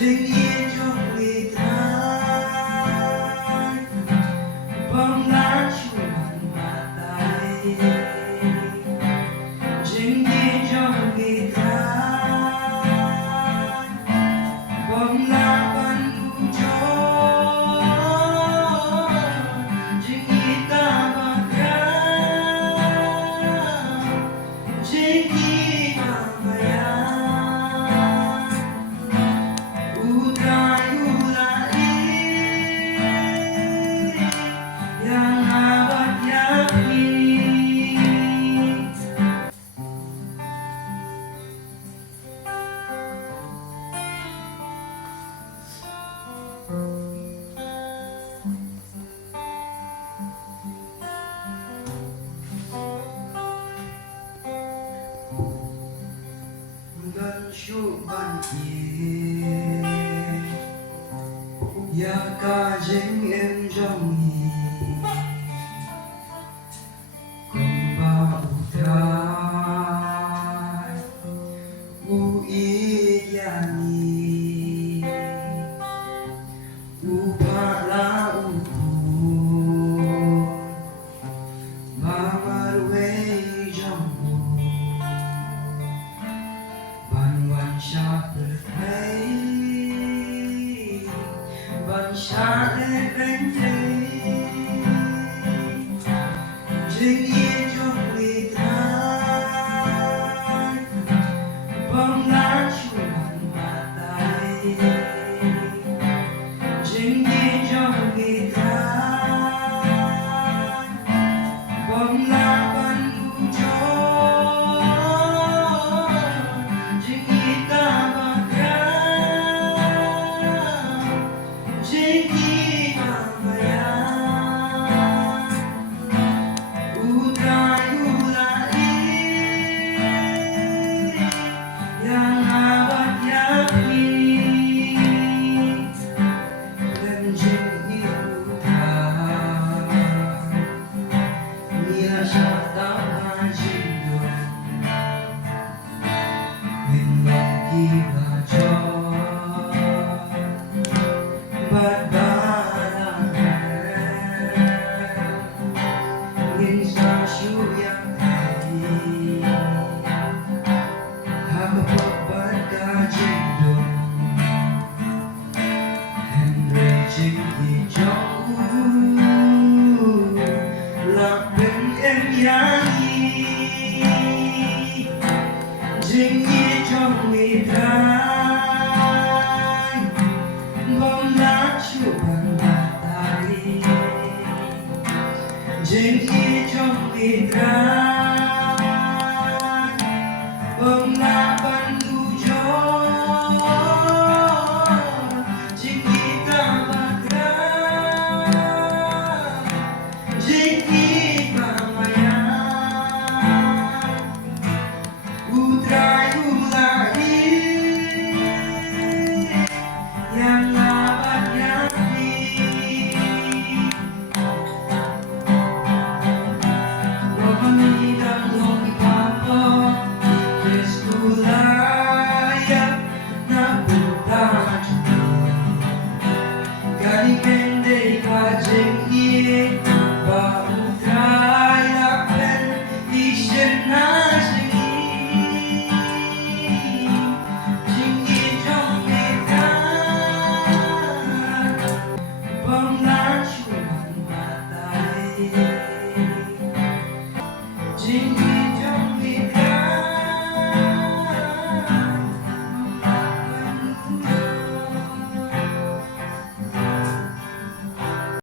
Dừng yên trong vì thái bóng lá chuồn và tay dừng yên trong vì thái bóng lá vẫn đủ cho dừng yên ta và dừng yên ta và gần chúc bạn kia ya cả chính em trong nhì cùng bao thái u ý ya nhì u pa la u mama ruei trong Shot the flame, but shot the flame. Dừng yên trong vì thái, bóng lá chuồn và tay. Dừng yên trong vì thái, bóng lá vẫn đủ cho. Dừng yên trong vì thái bóng lá chuồn và tay dừng yên trong vì thái bóng lá vẫn đủ cho dừng yên ta và dừng yên ta Ding